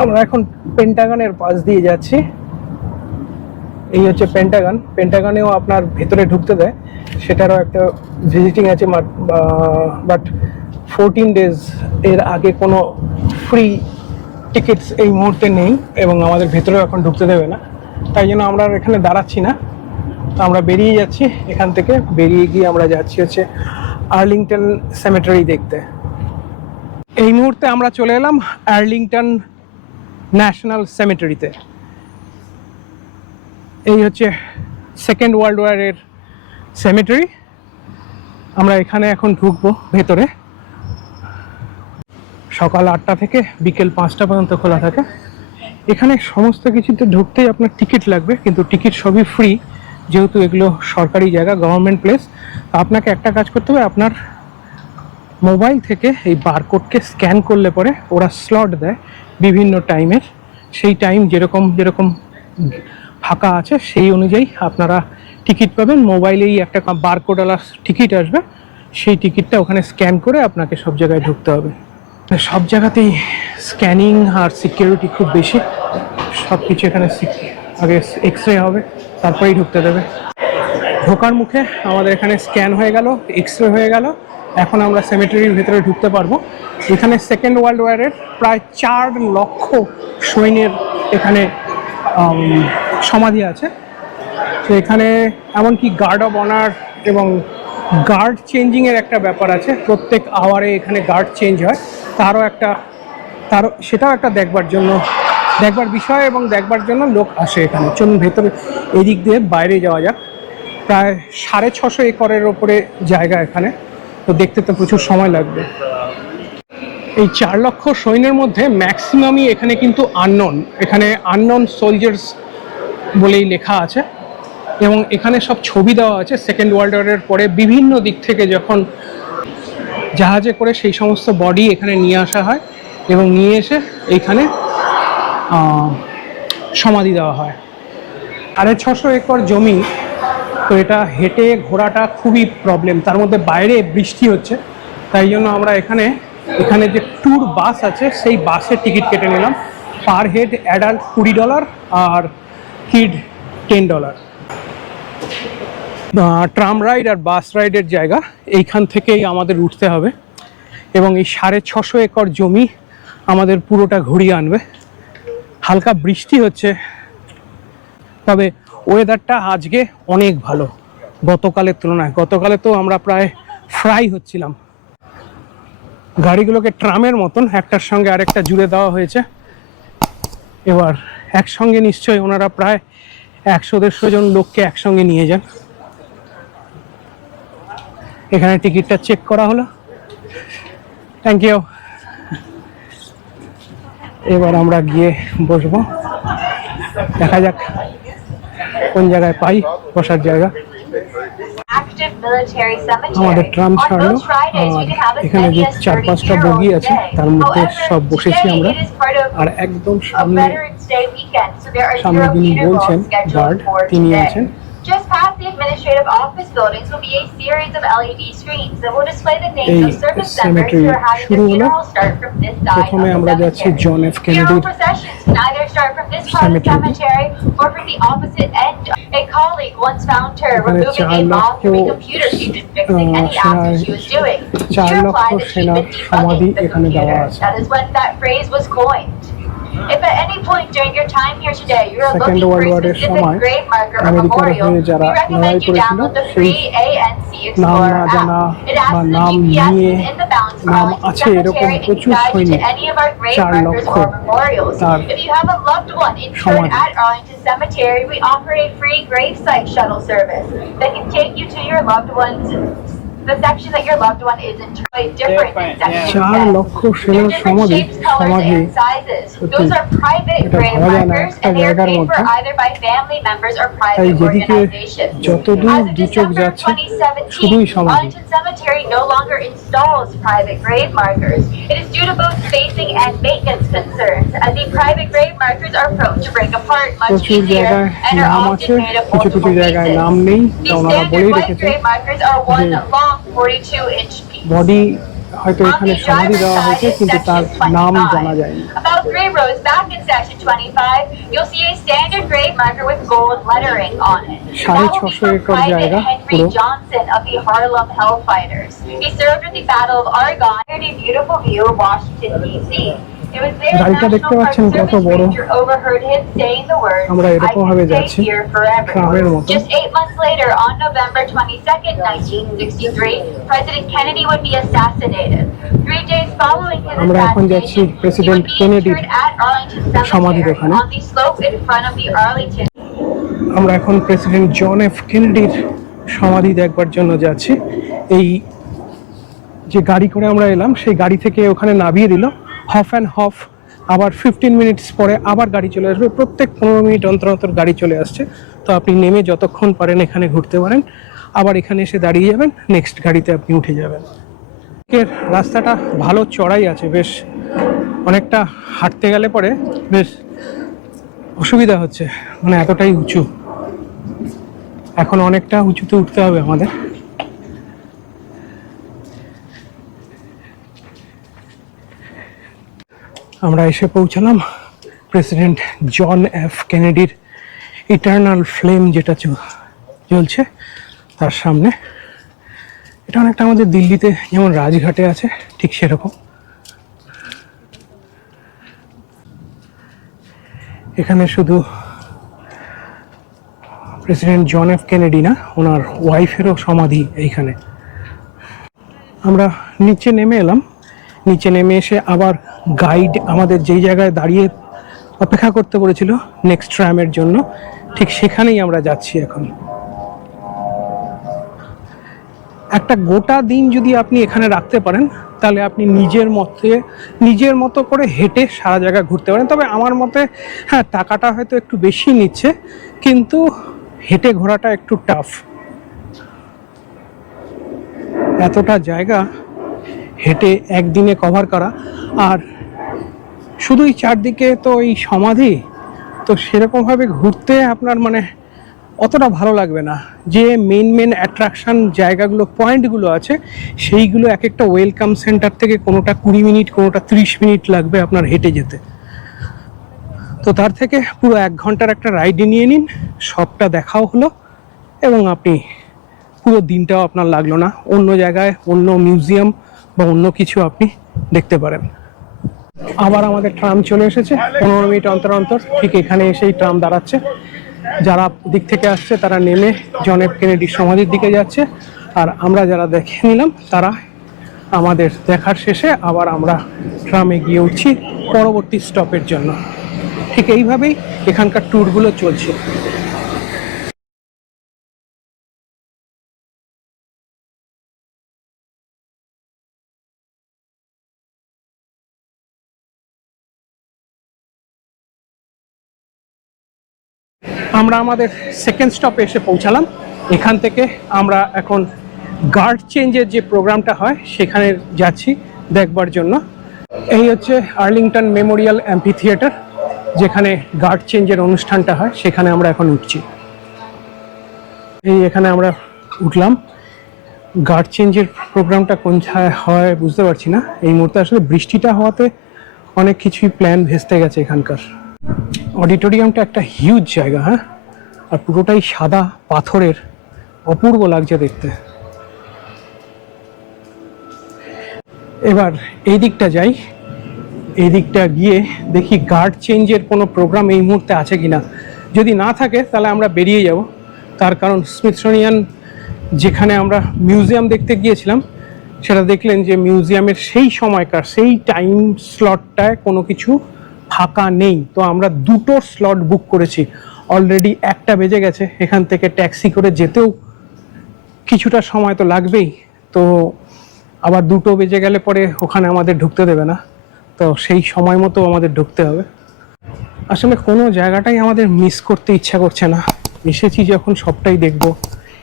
আমরা এখন পেন্টাগনের পাশ দিয়ে যাচ্ছি। এই হচ্ছে পেন্টাগন পেন্টাগনেও আপনার ভেতরে ঢুকতে দেয়। সেটারও একটা ভিজিটিং আছে বাট ফোরটিন ডেজ এর আগে কোনো ফ্রি টিকিটস এই মুহূর্তে নেই এবং আমাদের ভেতরেও এখন ঢুকতে দেবে না। তাই জন্য আমরা এখানে দাঁড়াচ্ছি না। তো আমরা বেরিয়ে যাচ্ছি এখান থেকে। বেরিয়ে গিয়ে আমরা যাচ্ছি হচ্ছে আর্লিংটন সেমেটারি দেখতে। এই মুহূর্তে আমরা চলে এলাম আর্লিংটন ন্যাশনাল সেমেটারিতে। এই হচ্ছে সেকেন্ড ওয়ার্ল্ড ওয়ারের সেমেটারি। আমরা এখানে এখন ঢুকবো ভেতরে। সকাল আটটা থেকে বিকেল পাঁচটা পর্যন্ত খোলা থাকে। এখানে সমস্ত কিছুতে ঢুকতেই আপনার টিকিট লাগবে, কিন্তু টিকিট সবই ফ্রি। যেহেতু এগুলো সরকারি জায়গা গভর্নমেন্ট প্লেস আপনাকে একটা কাজ করতে হবে, আপনার মোবাইল থেকে এই বারকোডকে স্ক্যান করলে পরে ওরা স্লট দেয়। বিভিন্ন টাইমের সেই টাইম যেরকম যেরকম ফাঁকা আছে, সেই অনুযায়ী আপনারা টিকিট পাবেন। মোবাইলেই একটা বারকোডওয়ালা টিকিট আসবে। সেই টিকিটটা ওখানে স্ক্যান করে আপনাকে সব জায়গায় ঢুকতে হবে। সব জায়গাতেই স্ক্যানিং আর সিকিউরিটি খুব বেশি। সব কিছু এখানে আগে এক্স রে হবে, তারপরেই ঢুকতে দেবে। ঢোকার মুখে আমাদের এখানে স্ক্যান হয়ে গেল এক্স রে হয়ে গেল। এখন আমরা সেমেটারির ভেতরে ঢুকতে পারব। এখানে সেকেন্ড ওয়ার্ল্ড ওয়ারের প্রায় চার লক্ষ সৈন্যের এখানে সমাধি আছে। তো এখানে এমনকি গার্ড অফ অনার এবং গার্ড চেঞ্জিংয়ের একটা ব্যাপার আছে। প্রত্যেক আওয়ারে এখানে গার্ড চেঞ্জ হয়। তারও একটা, তারও, সেটাও একটা দেখবার জন্য, দেখবার বিষয় এবং দেখবার জন্য লোক আসে এখানে। চলুন ভেতরে, এদিক দিয়ে বাইরে যাওয়া যাক। প্রায় সাড়ে ছশো একরের ওপরে জায়গা এখানে। তো দেখতে তো প্রচুর সময় লাগবে। এই চার লক্ষ সৈন্যের মধ্যে ম্যাক্সিমামই এখানে কিন্তু আননন এখানে আননন সোলজার্স বলেই লেখা আছে এবং এখানে সব ছবি দেওয়া আছে সেকেন্ড ওয়ার্ল্ড ওয়ারের পরে বিভিন্ন দিক থেকে যখন জাহাজে করে সেই সমস্ত বডি এখানে নিয়ে আসা হয় এবং নিয়ে এসে এইখানে সমাধি দেওয়া হয়। সাড়ে ছশো একর জমি তো এটা হেঁটে ঘোরাটা খুবই প্রবলেম তার মধ্যে বাইরে বৃষ্টি হচ্ছে, তাই জন্য আমরা এখানে এখানে যে ট্যুর বাস আছে, সেই বাসের টিকিট কেটে নিলাম। পার হেড অ্যাডাল্ট কুড়ি ডলার আর kid ten dollar tram ride আর বাস রাইডের জায়গা, এইখান থেকেই আমাদের উঠতে হবে। এবং এই সাড়ে ছশো একর জমি আমাদের পুরোটা ঘুরিয়ে আনবে। হালকা বৃষ্টি হচ্ছে, তবে ওয়েদারটা আজকে অনেক ভালো। গতকালের তুলনায়, গতকালে তো আমরা প্রায় ফ্রাই হচ্ছিলাম। গাড়িগুলোকে ট্রামের মতন, একটার সঙ্গে আরেকটা জুড়ে দেওয়া হয়েছে। এবার একসঙ্গে নিশ্চয়ই ওনারা প্রায় একশো দেড়শো জন লোককে একসঙ্গে নিয়ে যান। এখানে টিকিটটা চেক করা হলো। থ্যাংক ইউ এবার আমরা গিয়ে বসবো। দেখা যাক। কোন জায়গায় পাই বসার জায়গা? আমাদের ট্রাম ছাড়লো এখানে যে চার পাঁচটা বগি আছে তার মধ্যে সব বসেছি আমরা। আর একদম সামনে সামনে যিনি বলছেন গার্ড তিনি আছেন। Just past the administrative office buildings will be a series of LED screens that will display the names of service members who are having their funeral start from this side of the cemetery. Funeral processions neither start from this part of the cemetery or from the opposite end. A colleague once found her removing a mop from a computer she'd fixing and he asked what she was doing. She replied that she'd been debugging the computer. That is when that phrase was coined. If at any point during your time here today you are Second looking for a specific grave marker or memorial, we recommend you download the free ANC Explorer app. It asks the GPS in the balance cemetery and can guide you to any of our grave markers or memorials. If you have a loved one interred at Arlington Cemetery, we offer a free gravesite shuttle service that can take you to your loved one's the section that your loved one is interred different in section চার ten. লক্ষ They're সেনার different সমাধি shapes, colors, সমাধি and sizes. সত্যি Those are private এটা grave ভাবা যায় না markers, একটা and they are জায়গার paid for মধ্যে। either by family members or তাই private যেদিকে organizations. যতদূর As of দু চোখ December যাচ্ছে 2017, শুধুই সমাধি Arlington Cemetery no longer installs private grave markers. It is due to both spacing and maintenance concerns, as the private grave markers are prone to break apart much প্রচুর easier জায়গায় and are নাম often আছে made of কিছু কিছু multiple জায়গায় pieces. নাম নেই তা The ওনারা standard বলেই white রেখেছে grave markers are one যে long 42 inch piece. বডি হয়তো On এখানে the সমাধি driver's দেওয়া side হয়েছে is কিন্তু তার section নাম 25. জানা যায়নি About three rows back in section 25, you'll see a standard grade marker with gold lettering on it. সাড়ে That will be ছশো for একর Private জায়গা Henry পুরো। Johnson of the Harlem Hellfighters. He served at the Battle of Argonne and a beautiful view of Washington, D.C. গাড়িটা দেখতে পাচ্ছেন কত বড়। আমরা এরকম ভাবে যাচ্ছি আমরা এখন যাচ্ছি প্রেসিডেন্ট কেনেডি সমাধি দেখানো আমরা এখন প্রেসিডেন্ট জন এফ কেনেডির সমাধি দেখবার জন্য যাচ্ছি। এই যে গাড়ি করে আমরা এলাম সেই গাড়ি থেকে ওখানে নামিয়ে দিলাম হফ অ্যান্ড হফ, আবার ফিফটিন মিনিটস পরে আবার গাড়ি চলে আসবে। প্রত্যেক পনেরো মিনিট অন্তর অন্তর গাড়ি চলে আসছে। তো আপনি নেমে যতক্ষণ পারেন এখানে ঘুরতে পারেন। আবার এখানে এসে দাঁড়িয়ে যাবেন নেক্সট গাড়িতে আপনি উঠে যাবেন। এর রাস্তাটা ভালো চড়াই আছে, বেশ অনেকটা হাঁটতে গেলে পরে বেশ অসুবিধা হচ্ছে। মানে এতটাই উঁচু। এখন অনেকটা উঁচুতে উঠতে হবে আমাদের। আমরা এসে পৌঁছালাম প্রেসিডেন্ট জন এফ কেনেডির ইটার্নাল ফ্লেম যেটা চ- জ্বলছে তার সামনে। এটা অনেকটা আমাদের দিল্লিতে যেমন রাজঘাটে আছে, ঠিক সেরকম। এখানে শুধু প্রেসিডেন্ট জন এফ কেনেডি না, ওনার ওয়াইফেরও সমাধি এইখানে। আমরা নিচে নেমে এলাম। নিচে নেমে এসে আবার গাইড আমাদের যেই জায়গায় দাঁড়িয়ে অপেক্ষা করতে বলেছিল নেক্সট ট্রামের জন্য, ঠিক সেখানেই আমরা যাচ্ছি এখন। একটা গোটা দিন যদি আপনি এখানে রাখতে পারেন, তাহলে আপনি নিজের মতে, নিজের মতো করে হেঁটে সারা জায়গা ঘুরতে পারেন। তবে আমার মতে হ্যাঁ টাকাটা হয়তো একটু বেশি নিচ্ছে, কিন্তু হেঁটে ঘোরাটা একটু টাফ এতটা জায়গা হেঁটে একদিনে কভার করা। আর শুধুই চারদিকে তো এই সমাধি, তো সেরকমভাবে ঘুরতে আপনার মানে অতটা ভালো লাগবে না। যে মেন মেন অ্যাট্রাকশন জায়গাগুলো পয়েন্টগুলো আছে, সেইগুলো এক একটা ওয়েলকাম সেন্টার থেকে কোনোটা কুড়ি মিনিট, কোনোটা ত্রিশ মিনিট লাগবে আপনার হেঁটে যেতে। তো তার থেকে পুরো এক ঘণ্টার একটা রাইড নিয়ে নিন, সবটা দেখাও হলো, এবং আপনি পুরো দিনটাও আপনার লাগল না। অন্য জায়গায়, অন্য মিউজিয়াম বা অন্য কিছু আপনি দেখতে পারেন। আবার আমাদের ট্রাম চলে এসেছে, পনেরো মিনিট অন্তর অন্তর, ঠিক এখানে এসেই ট্রাম দাঁড়াচ্ছে। যারা দিক থেকে আসছে, তারা নেমে জন এফ কেনেডির সমাধির দিকে যাচ্ছে। আর আমরা যারা দেখে নিলাম, তারা আমাদের দেখার শেষে আবার আমরা ট্রামে গিয়ে উঠছি পরবর্তী স্টপের জন্য। ঠিক এইভাবেই এখানকার ট্যুরগুলো চলছে। আমরা আমাদের সেকেন্ড স্টপে এসে পৌঁছালাম। এখান থেকে আমরা এখন গার্ড চেঞ্জের যে প্রোগ্রামটা হয়, সেখানে যাচ্ছি দেখবার জন্য। এই হচ্ছে আর্লিংটন মেমোরিয়াল অ্যাম্পি থিয়েটার যেখানে গার্ড চেঞ্জের অনুষ্ঠানটা হয়, সেখানে আমরা এখন উঠছি। এই এখানে আমরা উঠলাম। গার্ড চেঞ্জের প্রোগ্রামটা কোনখানে হয় বুঝতে পারছি না। এই মুহূর্তে আসলে বৃষ্টিটা হওয়াতে অনেক কিছুই প্ল্যান ভেস্তে গেছে এখানকার। অডিটোরিয়ামটা একটা হিউজ জায়গা হ্যাঁ? আর পুরোটাই সাদা পাথরের, অপূর্ব লাগছে দেখতে। এবার এই দিকটা যাই। এই দিকটা গিয়ে দেখি গার্ড চেঞ্জের কোনো প্রোগ্রাম এই মুহূর্তে আছে কিনা। যদি না থাকে, তাহলে আমরা বেরিয়ে যাব। তার কারণ স্মিথসোনিয়ান যেখানে আমরা মিউজিয়াম দেখতে গিয়েছিলাম, সেটা দেখলেন যে মিউজিয়ামের সেই সময়কার, সেই টাইম স্লটটায় কোনো কিছু ফাঁকা নেই। তো আমরা দুটো স্লট বুক করেছি। অলরেডি একটা বেজে গেছে, এখান থেকে ট্যাক্সি করে যেতেও কিছুটা সময় তো লাগবেই। তো আবার দুটো বেজে গেলে পরে ওখানে আমাদের ঢুকতে দেবে না। তো সেই সময় মতো আমাদের ঢুকতে হবে। আসলে কোনো জায়গাটাই আমাদের মিস করতে ইচ্ছা করছে না। এসেছি যখন সবটাই দেখব।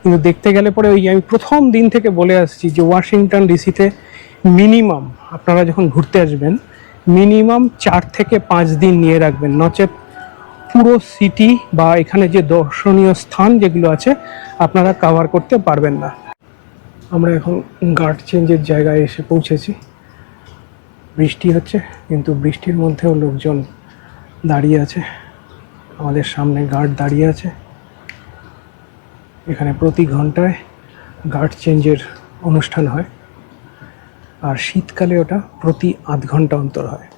কিন্তু দেখতে গেলে পরে ওই আমি প্রথম দিন থেকে বলে আসছি যে ওয়াশিংটন ডিসিতে মিনিমাম আপনারা যখন ঘুরতে আসবেন মিনিমাম চার থেকে পাঁচ দিন নিয়ে রাখবেন। নচেত পুরো সিটি বা এখানে যে দর্শনীয় স্থান যেগুলো আছে, আপনারা কাভার করতে পারবেন না। আমরা এখন গার্ড চেঞ্জের জায়গায় এসে পৌঁছেছি। বৃষ্টি হচ্ছে, কিন্তু বৃষ্টির মধ্যেও লোকজন দাঁড়িয়ে আছে। আমাদের সামনে গার্ড দাঁড়িয়ে আছে। এখানে প্রতি ঘন্টায় গার্ড চেঞ্জের অনুষ্ঠান হয়। আর শীতকালে ওটা প্রতি আধ ঘণ্টা অন্তর হয়।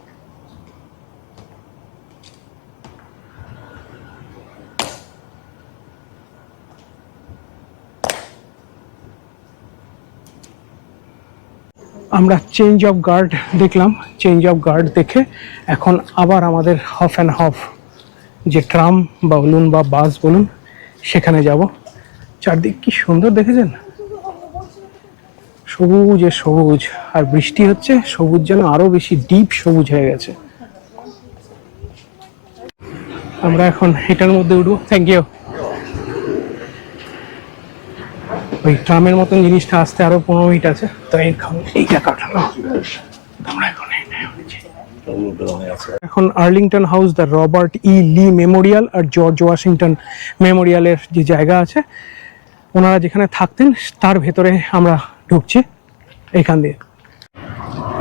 আমরা চেঞ্জ অফ গার্ড দেখলাম। চেঞ্জ অফ গার্ড দেখে এখন আবার আমাদের হাফ অ্যান্ড হাফ যে ট্রাম বা বলুন বা বাস বলুন, সেখানে যাব। চারদিক কি সুন্দর দেখেছেন? সবুজে সবুজ, আর বৃষ্টি হচ্ছে সবুজ যেন আরও বেশি ডিপ সবুজ হয়ে গেছে। আমরা এখন এটার মধ্যে উঠবো। থ্যাংক ইউ ওই ট্রামের মতন জিনিসটা আসতে আরও পনেরো মিনিট আছে তো এখন এইটা কাটানো। এখন Arlington house, the Robert E Lee memorial, R George Washington মেমোরিয়ালের যে জায়গা আছে, ওনারা যেখানে থাকতেন, তার ভেতরে আমরা ঢুকছি এইখান দিয়ে।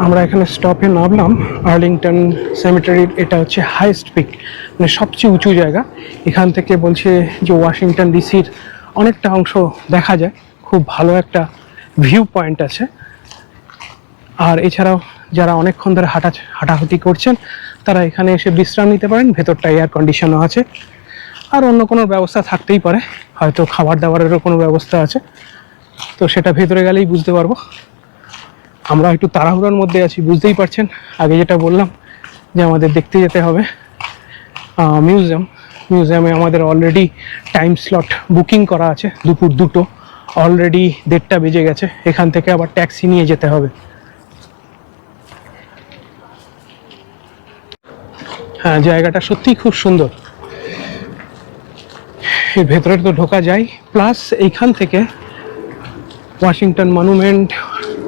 আমরা এখানে স্টপে নামলাম। আর্লিংটন সেমিটারির এটা হচ্ছে হাইস্ট পিক মানে সবচেয়ে উঁচু জায়গা। এখান থেকে বলছে যে ওয়াশিংটন ডিসির অনেকটা অংশ দেখা যায়। খুব ভালো একটা ভিউ পয়েন্ট আছে। আর এছাড়াও যারা অনেকক্ষণ ধরে হাঁটা হাঁটাহাঁটি করছেন, তারা এখানে এসে বিশ্রাম নিতে পারেন। ভেতরটা এয়ার কন্ডিশনও আছে। আর অন্য কোনো ব্যবস্থা থাকতেই পারে। হয়তো খাবার দাবারেরও কোনো ব্যবস্থা আছে। তো সেটা ভেতরে গেলেই বুঝতে পারব। আমরা একটু তাড়াহুড়োর মধ্যে আছি, বুঝতেই পারছেন। আগে যেটা বললাম যে আমাদের দেখতে যেতে হবে। মিউজিয়াম। মিউজিয়ামে আমাদের অলরেডি টাইম স্লট বুকিং করা আছে দুপুর দুটো। অলরেডি দেড়টা বেজে গেছে, এখান থেকে আবার ট্যাক্সি নিয়ে যেতে হবে। হ্যাঁ জায়গাটা সত্যিই খুব সুন্দর। এর ভেতরে তো ঢোকা যায়। প্লাস এইখান থেকে ওয়াশিংটন মনুমেন্ট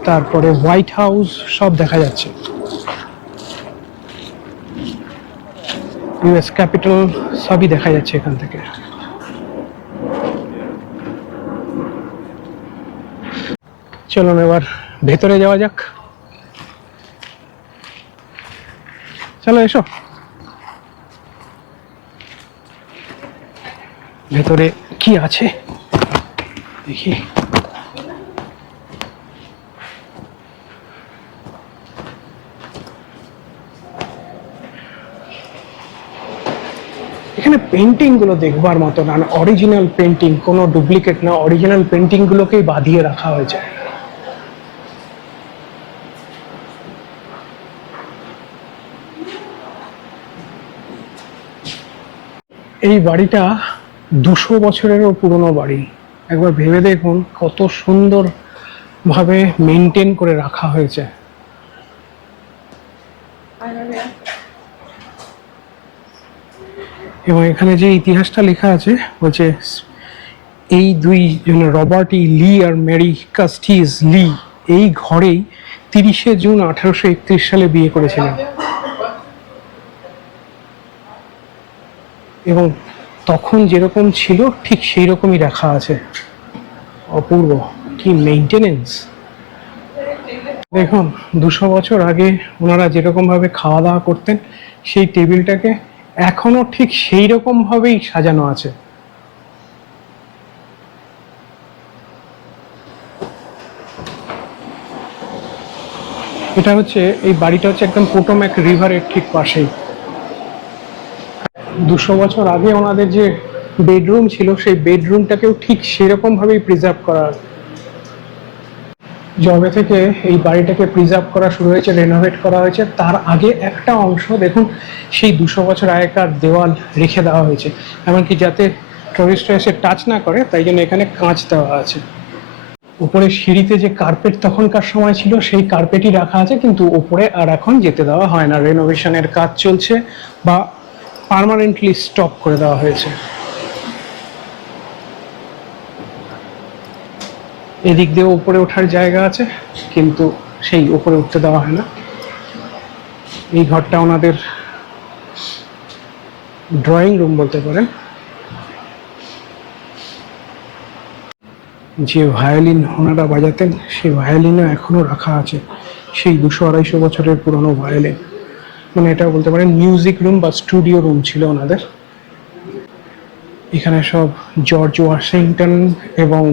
তারপরে হোয়াইট হাউস সব দেখা যাচ্ছে। ইউএস ক্যাপিটাল সবই দেখা যাচ্ছে এখান থেকে। চলুন এবার ভেতরে যাওয়া যাক। চলো এসো। ভেতরে কি আছে? দেখি। এখানে পেন্টিংগুলো দেখবার মতো না অরিজিনাল পেন্টিং কোনো ডুপ্লিকেট না অরিজিনাল পেন্টিং গুলোকেই বাঁধিয়ে রাখা হয়েছে। এই বাড়িটা দুশো বছরেরও পুরনো বাড়ি। একবার ভেবে দেখুন কত সুন্দর ভাবে মেনটেন করে রাখা হয়েছে। এবং এখানে যে ইতিহাসটা লেখা আছে, বলছে, এই দুই রবার্ট ই লি আর মেরি কাস্টিজ লি, এই ঘরেই তিরিশে জুন আঠারোশো একত্রিশ সালে বিয়ে করেছিলেন। এবং তখন যেরকম ছিল, ঠিক সেই রকমই রাখা আছে। অপূর্ব, কি মেনটেনেন্স দেখুন, দুশো বছর আগে ওনারা যেরকম ভাবে খাওয়া দাওয়া করতেন, সেই টেবিলটাকে এখনও ঠিক সেই রকম ভাবেই সাজানো আছে এটা হচ্ছে, এই বাড়িটা হচ্ছে একদম পোটোম্যাক রিভারের ঠিক পাশেই দুশো বছর আগে ওনাদের যে বেডরুম ছিল, সেই বেডরুমটাকেও ঠিক সেরকম ভাবেই প্রিজার্ভ করা আছে। জবে থেকে এই বাড়িটাকে প্রিজার্ভ করা শুরু হয়েছে রেনোভেট করা হয়েছে। তার আগে একটা অংশ, দেখুন, সেই দুশো বছর আগেকার দেওয়াল রেখে দেওয়া হয়েছে। এমনকি যাতে টুরিস্টরা এসে টাচ না করে, তাই জন্য এখানে কাঁচ দেওয়া আছে। উপরে সিঁড়িতে যে কার্পেট তখনকার সময় ছিল, সেই কার্পেটই রাখা আছে, কিন্তু ওপরে আর এখন যেতে দেওয়া হয় না। রেনোভেশনের কাজ চলছে বা পার্মানেন্টলি স্টপ করে দেওয়া হয়েছে। এদিক দিয়ে উপরে ওঠার জায়গা আছে, কিন্তু সেই উপরে উঠতে দেওয়া হয় না। এই ঘরটা ওনাদের ড্রয়িং রুম বলতে পারেন। যে ভায়োলিন ওনারা বাজাতেন, সেই ভায়োলিনও এখনও রাখা আছে। সেই দুশো আড়াইশো বছরের পুরনো ভায়োলিন। মানে এটা বলতে পারেন মিউজিক রুম বা স্টুডিও রুম ছিল ওনাদের। এখানে সব জর্জ ওয়াশিংটন এবং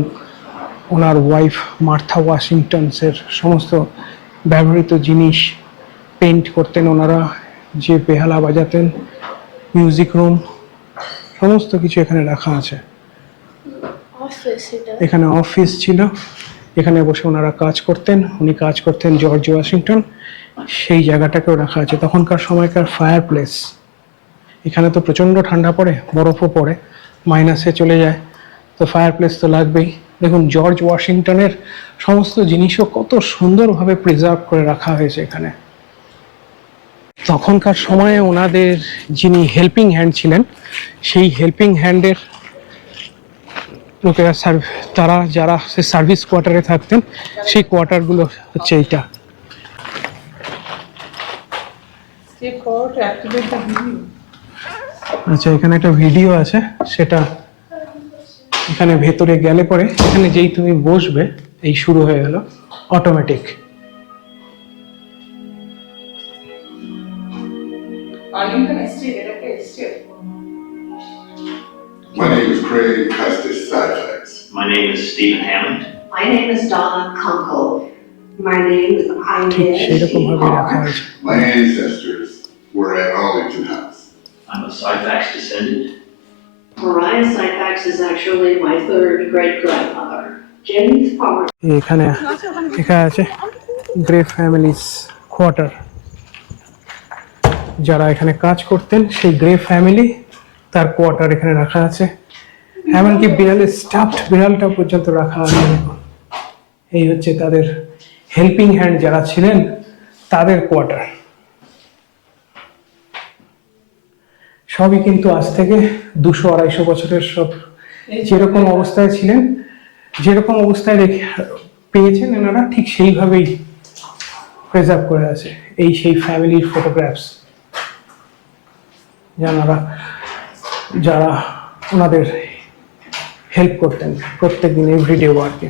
ওনার ওয়াইফ মার্থা ওয়াশিংটনসের সমস্ত ব্যবহৃত জিনিস পেন্ট করতেন ওনারা যে বেহালা বাজাতেন মিউজিক রুম সমস্ত কিছু এখানে রাখা আছে। এখানে অফিস ছিল এখানে বসে ওনারা কাজ করতেন উনি কাজ করতেন জর্জ ওয়াশিংটন সেই জায়গাটাকেও রাখা আছে। তখনকার সময়কার ফায়ার প্লেস এখানে তো প্রচণ্ড ঠান্ডা পড়ে বরফও পড়ে মাইনাসে চলে যায়। তো ফায়ার প্লেস তো লাগবেই। দেখুন জর্জ ওয়াশিংটনের সমস্ত জিনিসও কত সুন্দরভাবে প্রিজার্ভ করে রাখা হয়েছে এখানে তখনকার সময়ে ওনাদের যিনি হেল্পিং হ্যান্ড ছিলেন সেই হেল্পিং হ্যান্ডের লোকেরা তারা যারা সে সার্ভিস কোয়ার্টারে থাকতেন সেই কোয়ার্টারগুলো হচ্ছে এইটা. আচ্ছা এখানে একটা ভিডিও আছে সেটা এখানে ভেতরে গেলে পরে এখানে যেই তুমি বসবে এই শুরু হয়ে গেল automatic. My name is Craig Custis Syfax. My name is Stephen Hammond. My name is Donna Kunkel. My name is হয়েছে My ancestors were at Arlington House. I'm a Syfax descendant. Mariah Syfax is actually my third great. James Palmer. এখানে এখানে আছে grey families quarter যারা এখানে কাজ করতেন, সেই grey family তার কোয়ার্টার এখানে রাখা আছে। এমনকি বিড়ালের স্টাফড বিড়ালটা পর্যন্ত রাখা আছে। এই হচ্ছে তাদের হেল্পিং হ্যান্ড যারা ছিলেন, তাদের কোয়ার্টার সবই কিন্তু আজ থেকে দুশো আড়াইশো বছরের সব যেরকম অবস্থায় ছিলেন যেরকম অবস্থায় রেখে পেয়েছেন এনারা ঠিক সেইভাবেই প্রেজার্ভ করে আছে এই সেই ফ্যামিলির ফটোগ্রাফস যারা যারা ওনাদের হেল্প করতেন প্রত্যেক দিন এভরিডে ওয়ার্কে